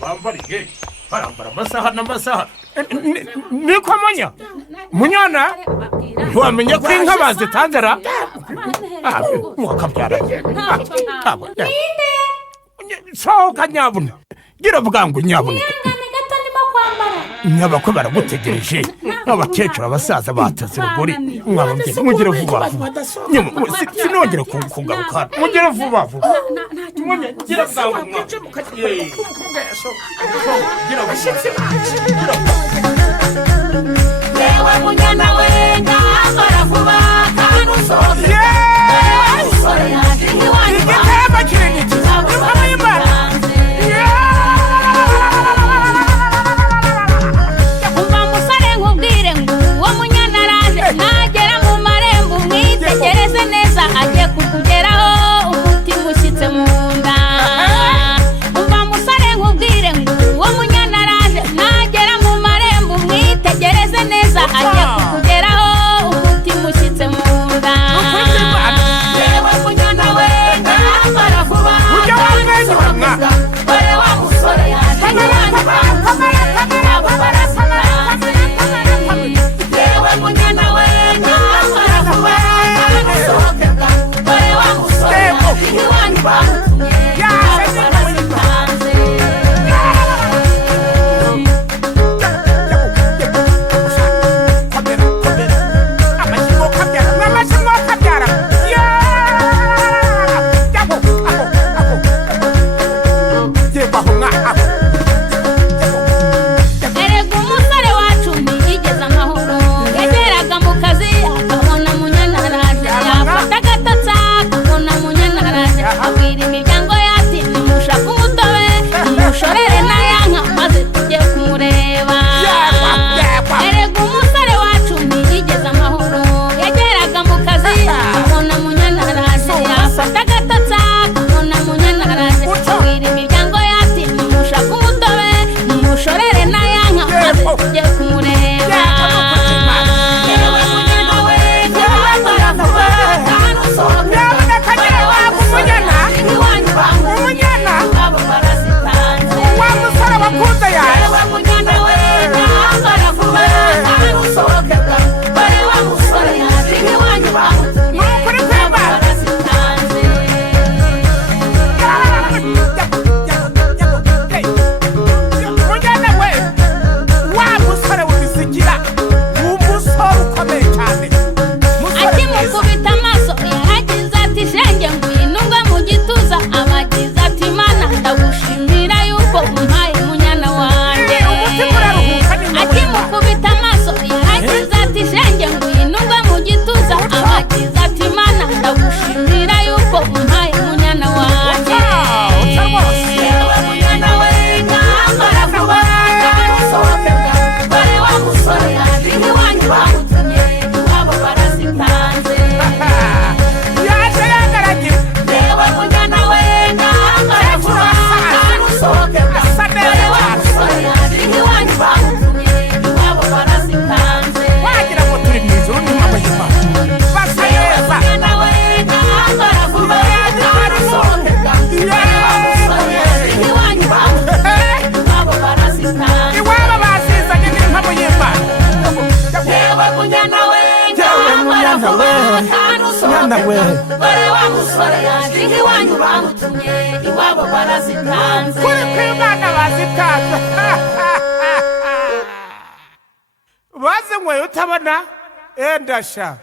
bambariye barambara amasaha n'amasaha niko munyana ntiwamenye ko inka bazitanzira mwakabyara sohoka nyabuna gira bwangu nyabuna nyabako baragutegereje abakecuru abasaza bateze urugori mwababyeyi mugire vuba vuba sinongere kugaruka mugire vuba vuba gira bwangu gira bashyitsi yewe munyana wenga akora vuba kandi usohoke umusore yaje iwanyu igitebo kinini kizabura imana nagera mu marembo mwitegereze neza agiye kukugeraho umutima ushyitse mu nda umva musore nkubwire ngo uwo munyana araje nagera mu marembo mwitegereze neza agiye kukugeraho umutima ushyitse mu nda yewe munyana we ndambara vuba bare wa musore yaje iwanyu abo barasitanze yewe munyana we ndambara vuba usohoke bwa bare wa musore yaje iwanyu bamutumye abo barasitanze erega umusore wacu ntiyigeze amahoro yageraga mu kazi akabona munyana araje yafata agatotsi akabona munyana araje abwira imiryango yati nimushake umutobe nimushorere n'ayanka maze tujye kumureba erega umusore wacu ntiyigeze amahoro yageraga mu kazi akabona munyana araje yafata agatotsi akabona munyana araje abwira imiryango yati nimushake umutobe nimushorere n'ayanka maze tujye kumureba yewe munyana we ndambara vuba kandi usohoke bare wa munyana iwanyu bamutumye abo barasitanze yewe munyana we ndambara vuba kandi usohoke bare wa musore yaje iwanyu bamutumye abo barasitanze munyana we wa musore w'ibisigira umusore ukomeye cyane akimukubita amaso yaragize ati shenge ngwino ungwe mu gituza abagize ati mana ndagushimira yuko umpaye munyana wanjye akimukubita amaso yaragize ati shenge ngwino ungwe mu gituza abagize ati mana ndagushimira yuko umpaye munyana wanjye yewe munyana we ndambara vuba kandi usohoke bare wa musore yaje iwanyu bamutumye iwabo barasitanze yaje yagaragiye yewe munyana we ndambara vuba kandi usohoke bare wa musore yaje iwanyu bamutumye iwabo barasitanze wagira ngo turi mu ijoro n'amahema basa neza munyana we ndambara vuba kandi usohoke bare wa musore yaje iwanyu bamutumye iwabo barasitanze iwabo basizanye n'impamo y'imana yewe munyana we ndambara vuba kandi usohoke bare wa musore yaje iwanyu bamutumye iwabo barasitanze kuri kw'imana bazitanze bazinyweye utabona endasha